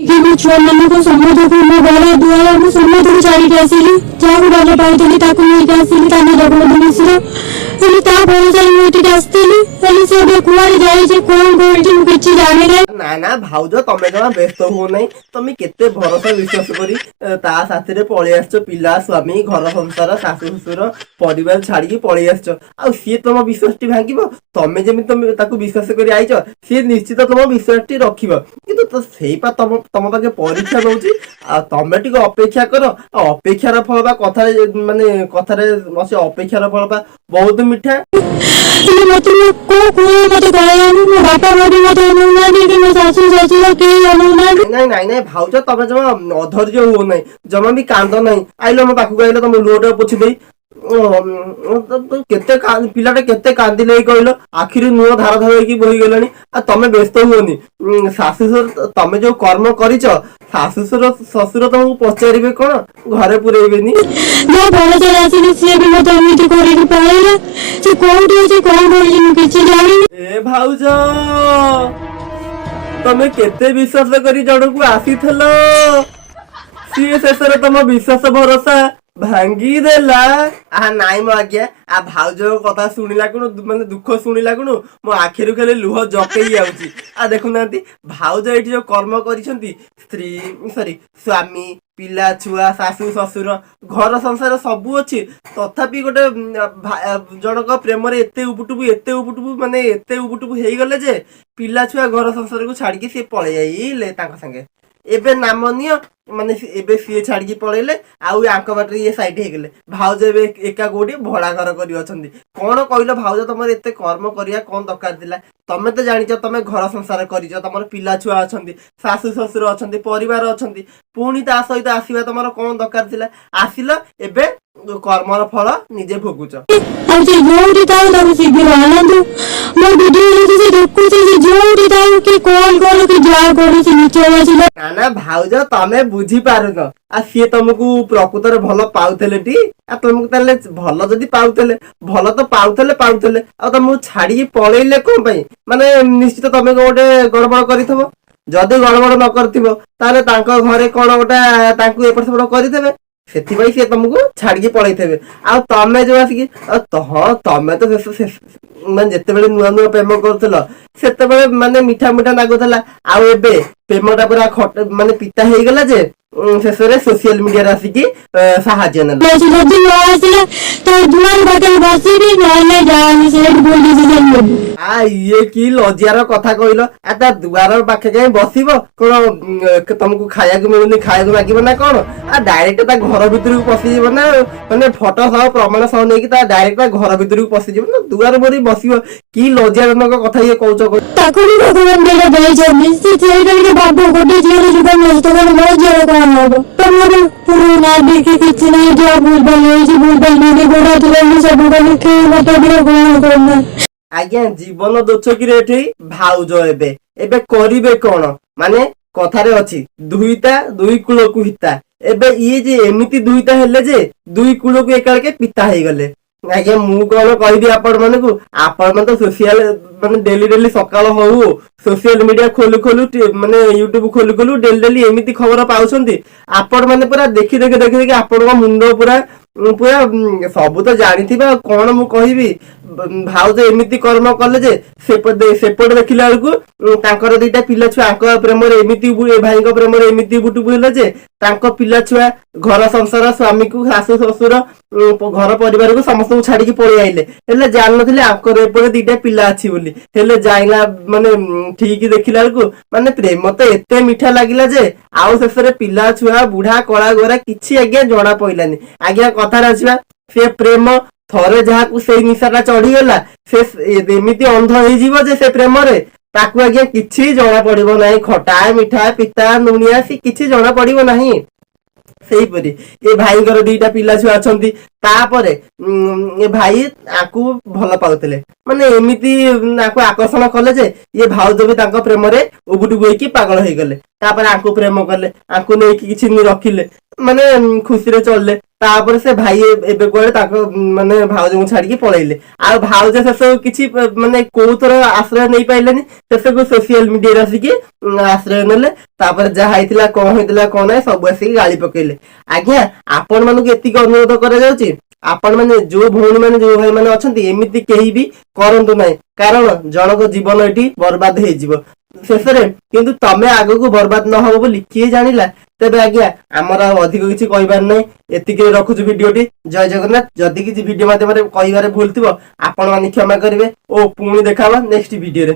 ମୋ ଛୁଆ ମାନଙ୍କୁ ସମସ୍ତଙ୍କୁ ମୋ ଘର ଦୁଆର ମୁଁ ସମସ୍ତଙ୍କୁ ଛାଡ଼ିକି ଆସିଲି। ଯାହାକୁ ଭଲ ପାଉଥିଲି ତାକୁ ନେଇକି ଆସିଲି, ତା ନାଁ ଜଗବନ୍ଧୁ ମିଶ୍ର। ହେଲେ ତା ଭରସାରେ ମୁଁ ଏଠିକି ଆସିଥିଲି। ହେଲେ ସେ ଏବେ କୁଆଡେ ଯାଇଛି, କଣ କରୁଛି ମୁଁ କିଛି ଜାଣିନାହିଁ। ନା ନା ଭାଉଜ, ତମେ ଜମା ବ୍ୟସ୍ତ ହୁଅ ନାହିଁ। ତମେ କେତେ ଭରସା ବିଶ୍ୱାସ କରି ତା ସାଥିରେ ପଳେଇ ଆସିଛ। ପିଲା, ସ୍ୱାମୀ, ଘର ସଂସାର, ଶାଶୁ ଶ୍ୱଶୁର, ପରିବାର ଛାଡିକି ପଳେଇ ଆସିଛ। ଆଉ ସିଏ ତମ ବିଶ୍ୱାସ ଟି ଭାଙ୍ଗିବ? ତମେ ଯେମିତି ତମେ ତାକୁ ବିଶ୍ୱାସ କରି ଆଇଛ, ସିଏ ନିଶ୍ଚିତ ତମ ବିଶ୍ୱାସ ଟି ରଖିବ। କିନ୍ତୁ ତ ସେଇପା ତମ ପାଖେ ପରୀକ୍ଷା ନଉଛି। ଆଉ ତମେ ଟିକେ ଅପେକ୍ଷା କର। ଆଉ ଅପେକ୍ଷାର ଫଳ ବା କଥାରେ ଅଛି, ଅପେକ୍ଷାର ଫଳ ବା ବହୁତ ମିଠା। ହେଲେ ମତେ କୋଉ କୁହ ମତେ କହିଲାନି। ମୋ ବାପା ମା ବି ମତେ ଅନଉନାହାନ୍ତି, କି ମୋ ଶାଶୁ ଶ୍ୱଶୁର କେହି ଅନଉନାହାନ୍ତି। ନାଇଁ ଭାଉଜ, ତମେ ଜମା ଅଧୈର୍ଯ୍ୟ ହୁଅ ନାହିଁ, ଜମା ବି କାନ୍ଦ ନାହିଁ। ଆଇଲ ମୋ ପାଖକୁ, ଆଇଲ ତମ ଲୁହଟା ପୋଛି ଦେଇ। ପିଲାଟା କେତେ କାନ୍ଦିଲେ କହିଲ, ଆଖିରୁ ଲୁହ ଧାର ଧାର ହେଇକି ବୋହିଗଲାଣି। ଆଉ ତମେ ବ୍ୟସ୍ତ ହୁଅନି। ଶାଶୁ ତମେ ଯୋଉ କର୍ମ କରିଛ, ଶାଶୁ ଶ୍ୱଶୁର ତମକୁ ପଚାରିବେ କଣ, ଘରେ ପୁରେଇବେନି। ମୋ ଭରସାରେ ଆସିଲି, ସିଏ ବି ମତେ ଏମିତି କରିକି ପଳେଇଲା। ସେ କୋଉଠି ଅଛି, କଣ କରୁଛି ମୁଁ କିଛି ଜାଣିନି। ଏ ଭାଉଜ, ତମେ କେତେ ବିଶ୍ୱାସ କରି ଜଣକୁ ଆସିଥିଲ, ସିଏ ଶେଷରେ ତମ ବିଶ୍ୱାସ ଭରସା ଭାଙ୍ଗିଦେଲା। ନାଇଁ ମ ଆଜ୍ଞା, ଭାଉଜ କଥା ଶୁଣିଲା କୁଣୁ, ମାନେ ଦୁଃଖ ଶୁଣିଲା କୁଣୁ ମୋ ଆଖିରୁ ଖାଲି ଲୁହ ଜକେଇ ଯାଉଛି। ଦେଖୁନାହାନ୍ତି, ଭାଉଜ ଏଇଠି ଯୋଉ କର୍ମ କରିଛନ୍ତି, ସ୍ୱାମୀ, ପିଲା ଛୁଆ, ଶାଶୁ ଶ୍ୱଶୁର, ଘର ସଂସାର ସବୁ ଅଛି। ତଥାପି ଗୋଟେ ଜଣଙ୍କ ପ୍ରେମରେ ଏତେ ଉବୁଟୁବୁ ହେଇଗଲେ ଯେ, ପିଲା ଛୁଆ ଘର ସଂସାରକୁ ଛାଡିକି ସିଏ ପଳେଇ ଆଇଲେ ତାଙ୍କ ସାଙ୍ଗେ। ଏବେ ନାମ ନିଅ, ଏବେ ସିଏ ଛାଡିକି ପଳେଇଲେ, ଆଉ ଆଙ୍କ ବାଟରେ ଇଏ ସାଇଡ ହେଇଗଲେ। ଭାଉଜ ଏବେ ଏକା କୋଉଠି ଭଡା ଘର କରି ଅଛନ୍ତି। କଣ କହିଲ ଭାଉଜ, ତମର ଏତେ କର୍ମ କରିବା କଣ ଦରକାର ଥିଲା? ତମେ ତ ଜାଣିଛ, ତମେ ଘର ସଂସାର କରିଛ, ତମର ପିଲା ଛୁଆ ଅଛନ୍ତି, ଶାଶୁ ଶ୍ୱଶୁର ଅଛନ୍ତି, ପରିବାର ଅଛନ୍ତି। ପୁଣି ତା ସହିତ ଆସିବା ତମର କଣ ଦରକାର ଥିଲା? ଆସିଲ, ଏବେ କର୍ମର ଫଳ ନିଜେ ଭୋଗୁଛ। ଆଉ ସେ ଯୋଉଠି ଥାଉ ତାକୁ ଶୀଘ୍ର ଆଣନ୍ତୁ। ମୋ ଭିଡିଓ ଯଦି ସେ ଦେଖୁଛି, ସେ ଯୋଉଠି ଥାଉ, କି କଲ୍ କରୁ କି ଯାହା କରୁଛି, ନିଚ ଆସିଲା। ନା ଭାଉଜ, ତମେ ବୁଝିପାରୁନ। ସିଏ ତମକୁ ପ୍ରକୃତରେ ଭଲ ପାଉଥିଲେ ଟି? ତମକୁ ତାହେଲେ ଭଲ ଯଦି ପାଉଥିଲେ, ଭଲ ତ ପାଉଥିଲେ, ଆଉ ତମକୁ ଛାଡିକି ପଳେଇଲେ କଣ ପାଇଁ? ନିଶ୍ଚିତ ତମେ ଗୋଟେ ଗଡବଡ କରିଥିବ। ଯଦି ଗଡବଡ ନ କରିଥିବ, ତାହେଲେ ତାଙ୍କ ଘରେ କଣ ଗୋଟେ ତାଙ୍କୁ ଏପଟ ସେପଟ କରିଦେବେ। ସେଥିପାଇଁ ସିଏ ତମକୁ ଛାଡିକି ପଳେଇଥିବେ। ଆଉ ତମେ ଯୋଉ ଆସିକି, ତମେ ତ ଯେତେବେଳେ ନୂଆ ନୂଆ ପ୍ରେମ କରୁଥିଲ, ସେତେବେଳେ ମିଠା ମିଠା ଲାଗୁଥିଲା। ଆଉ ଏବେ ପ୍ରେମଟା ପୁରା ପିତା ହେଇଗଲା ଯେ, ଶେଷରେ ସୋସିଆଲ ମିଡିଆରେ ଆସିକି ସାହାଯ୍ୟ ନେଲା। ଯଦି ନ ଆସିଲା ତ ଦୁଆର ପାଖରେ ବସିବି, ନହେଲେ ଯାଆନି ସେଇଠି ବୁଲିବି। ଇଏ କି ଲଜ୍ଜାର କଥା କହିଲ? ତା ଦୁଆର ପାଖେ ଯାଇ ବସିବ କଣ? ତମକୁ ଖାଇବାକୁ ମିଳୁନି, ଖାଇବାକୁ ମାଗିବ ନା କଣ? ଡାଇରେକ୍ଟ ତା ଘର ଭିତରକୁ ପଶିଯିବ ନା। ଫଟୋ ସହ ପ୍ରମାଣ ସହ ନେଇକି ଡାଇରେକ୍ଟ ତା ଘର ଭିତରକୁ ପଶିଯିବ ନା, ଦୁଆର ମୁହଁରେ ବସିବ? କି ଲଜ୍ଜାଜନକ କଥା ଇଏ କହୁଛ? ତାକୁ ବି ଭଗବାନ ଦେଇଛନ୍ତି, ସେ ସେଇଟା ଟିକେ ଭାବ, ଗୋଟେ ଝିଅର ଜୀବନ ନଷ୍ଟ କଲେ ମୋ ଝିଅର କଣ ହବ? ତମର ନାବିକି କିଛି ନାହିଁ, ଯାହା ଭୁଲଭାଲ ହେଇଛି ଭୁଲଭାଲ ନେଇକି ଗୋଡ ତୁଲେଇଲି, ସବୁ କଲି, କେହି ମତେ ଟିକେ ଗ୍ରହଣ କରୁନାହାନ୍ତି। ଆଜ୍ଞା, ଜୀବନ ଦୋଛକିରେ ଏଠି ଭାଉଜ ଏବେ କରିବେ କଣ? କଥାରେ ଅଛି, ଦୁହିତା ଦୁଇ କୂଳକୁ ହିତା। ଏବେ ଇଏ ଯେ ଏମିତି ଦୁହିତା ହେଲେ ଯେ, ଦୁଇ କୂଳକୁ ଏକାବେଳକେ ପିତା ହେଇଗଲେ। ଆଜ୍ଞା, ମୁଁ କଣ କହିବି ଆପଣ ମାନଙ୍କୁ? ଆପଣ ମାନେ ତ ଡେଲି ସକାଳ ହଉ ସୋସିଆଲ ମିଡିଆ ଖୋଲୁ ୟୁଟ୍ୟୁବ ଖୋଲୁ ଡେଲି ଏମିତି ଖବର ପାଉଛନ୍ତି। ଆପଣ ମାନେ ପୁରା ଦେଖି ଆପଣଙ୍କ ମୁଣ୍ଡ ପୁରା ସବୁ ତ ଜାଣିଥିବେ। ଆଉ କଣ ମୁଁ କହିବି? ଭାଉଜ ଏମିତି କର୍ମ କଲେ ଯେ, ସେପଟେ ଦେଖିଲା ବେଳକୁ ତାଙ୍କର ଦିଟା ପିଲା ଛୁଆ ଆଙ୍କ ପ୍ରେମରେ ଏମିତି, ଭାଇଙ୍କ ପ୍ରେମରେ ଏମିତି ବୁଟୁବୁ ହେଲେ ଯେ, ତାଙ୍କ ପିଲା ଛୁଆ, ଘର ସଂସାର, ସ୍ୱାମୀକୁ, ଶାଶୁ ଶ୍ୱଶୁର, ଘର ପରିବାରକୁ ସମସ୍ତଙ୍କୁ ଛାଡିକି ପଳେଇ ଆଇଲେ। ହେଲେ ଜାଣିନଥିଲେ ଆଙ୍କର ଏପଟେ ଦିଟା ପିଲା ଅଛି ବୋଲି। ହେଲେ ଯାଇଲା ଠିକ ଦେଖିଲା ବେଳକୁ ପ୍ରେମ ତ ଏତେ ମିଠା ଲାଗିଲା ଯେ, ଆଉ ଶେଷରେ ପିଲା ଛୁଆ, ବୁଢା କଳା ଗୋରା କିଛି ଆଜ୍ଞା ଜଣା ପଇଲାନି। ଆଜ୍ଞା, କଥାରେ ଅଛି ବା, ସେ ପ୍ରେମ ଥରେ ଯାହାକୁ ସେଇ ନିଶାଟା ଚଢିଗଲା, ସେ ଏମିତି ଅନ୍ଧ ହେଇଯିବ ଯେ ସେ ପ୍ରେମରେ, ତାକୁ ଆଜ୍ଞା କିଛି ଜଣା ପଡିବ ନାହିଁ। ଖଟା, ମିଠା, ପିତା, ଲୁଣିଆ, କିଛି ଜଣା ପଡିବ ନାହିଁ। ସେଇପରି ଏ ଭାଇଙ୍କର ଦିଟା ପିଲା ଛୁଆ ଅଛନ୍ତି। ତାପରେ ଏ ଭାଇ ଆକୁ ଭଲ ପାଉଥିଲେ, ଏମିତି ଆକୁ ଆକର୍ଷଣ କଲେ ଯେ, ଇଏ ଭାଉଜ ବି ତାଙ୍କ ପ୍ରେମରେ ଉବୁଟୁବୁ ହେଇକି ପାଗଳ ହେଇଗଲେ। ତାପରେ ଆଙ୍କୁ ପ୍ରେମ କଲେ, ଆଙ୍କୁ ନେଇକି କିଛି ରଖିଲେ, ଖୁସିରେ ଚଳିଲେ। ତାପରେ ସେ ଭାଇ ଏବେ କୁଆଡେ ତାଙ୍କ ମାନେ ଭାଉଜଙ୍କୁ ଛାଡିକି ପଳେଇଲେ। ଆଉ ଭାଉଜ ଶେଷକୁ କିଛି ମାନେ କୋଉଥର ଆଶ୍ରୟ ନେଇ ପାଇଲେନି, ଶେଷକୁ ସୋସିଆଲ ମିଡିଆରେ ଆସିକି ଆଶ୍ରୟ ନେଲେ। ତାପରେ ଯାହା ହେଇଥିଲା କଣ ହେଇଥିଲା କଣ ନାହିଁ ସବୁ ଆସିକି ଗାଳି ପକେଇଲେ। ଆଜ୍ଞା ଆପଣ ମାନଙ୍କୁ ଏତିକି ଅନୁରୋଧ କରାଯାଉଛି, ଆପଣ ମାନେ ଯୋଉ ଭଉଣୀ ମାନେ ଯୋଉ ଭାଇ ମାନେ ଅଛନ୍ତି ଏମିତି କେହି ବି କରନ୍ତୁ ନାହିଁ, କାରଣ ଜଣଙ୍କ ଜୀବନ ଏଠି ବର୍ବାଦ ହେଇଯିବ ଶେଷରେ। କିନ୍ତୁ ତମେ ଆଗକୁ ବର୍ବାଦ ନହବ ବୋଲି କିଏ ଜାଣିଲା। ତେବେ ଆଜ୍ଞା ଆମର ଆଉ ଅଧିକ କିଛି କହିବାର ନାହିଁ, ଏତିକିରେ ରଖୁଛୁ ଭିଡିଓଟି। ଜୟ ଜଗନ୍ନାଥ। ଯଦି କିଛି ଭିଡିଓ ମାଧ୍ୟମରେ କହିବାରେ ଭୁଲ ଥିବ ଆପଣ ମାନେ କ୍ଷମା କରିବେ ଓ ପୁଣି ଦେଖାହବା ନେକ୍ସଟ ଭିଡିଓରେ।